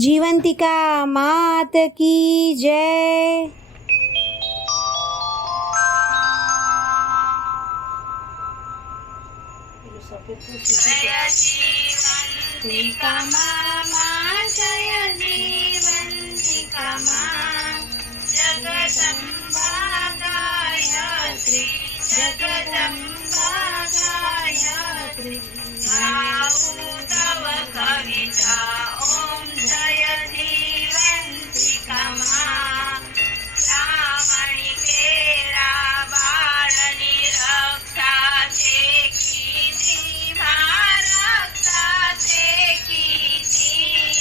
जीवंतिका मात की जय। जय जीवंतिका मामा, जय जीवंतिका माँ, जगदम्बा गायत्री, जगदम्बा गायत्री। गाऊं तव कविता, ओम जय जीवंतिका माँ। श्रावणी केरा बाळनी रक्षा छे कीधी, रक्षा छे कीधी।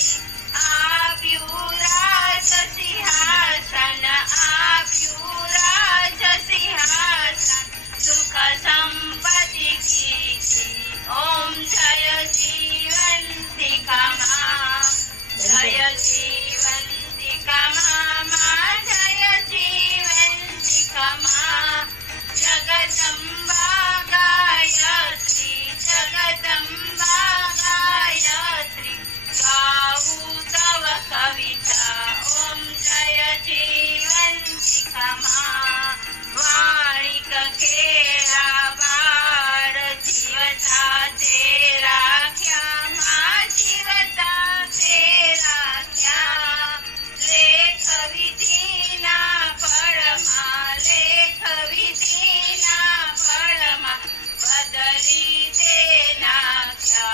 आप्યું રાજ સિંહાસન, આપ્યું રાજ સિંહાસન, સુખ સંપત્તિ કીધી। ઓમ જય જીવંતિકા માँ, જય જીવંતિકા મામા, જય જીવંતિકા માँ। જગદમ્બા ગાયત્રી, જગદમ્બા ગાયત્રી। गाऊं तव कविता, ओम जय जीवंतिका माँ। वाणिक केरा बाळ जीवता ते राख्या, माँ जीवता ते राख्या। लेख विधीना फळमा, लेख विधीना फळमा, बदली ते नाख्या।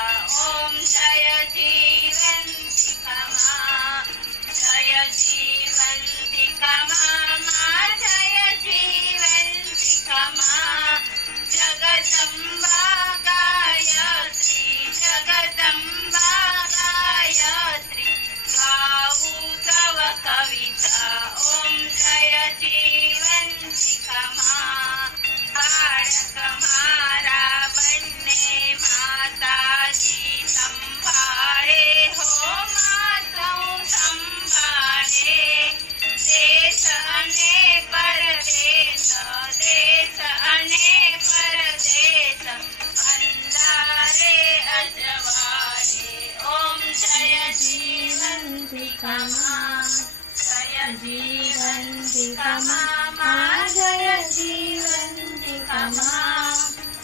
ओम जय जीवंतिका माँ, जय जीवंतिका मामा, जय जीवंतिका माँ। जगदम्बा गायत्री, जगदम्बा गायत्री। गाऊं तव कविता, ओम जय जीवंतिका माँ। बाळक मारा बन्ने माताजी संभाळे, हो मातौ संभाळे। देश अने परदेश, देश अने परदेश, अंधारे अजवाळे। ओम जय जीवंतिका माँ, जय जीवंतिका मामा, जय जीवंतिका माँ।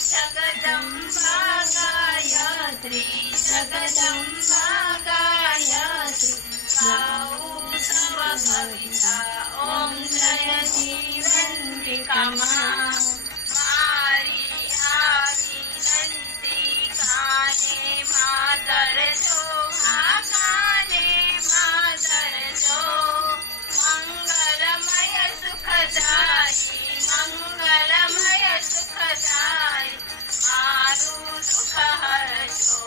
जगदम्बा गायत्री, जगदम्बा गायत्री। गाऊं तव कविता, ओम जय जीवंतिका माँ। मारी आ विनंती काने मातर जो, हाँ काने मातर जो। मंगलमय सुखदायी, मंगलमय सुखदायी, मारू दुख हरजो।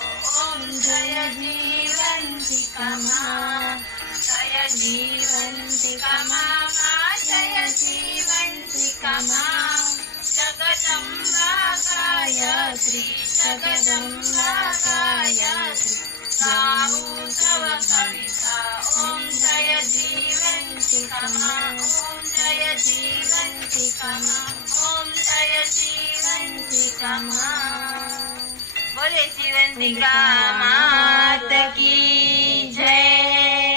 ओम जय जीवंतिका माँ, जय जीवंतिका मामा, जय जीवंतिका माँ। जगदम्बा गायत्री, जगदम्बा गायत्री। गाऊं तव कविता, ओम जय जीवंतिका माँ, ओम जय जीवंतिका माँ, ओम जय जीवंतिका माँ। बोले जीवंतिका मात की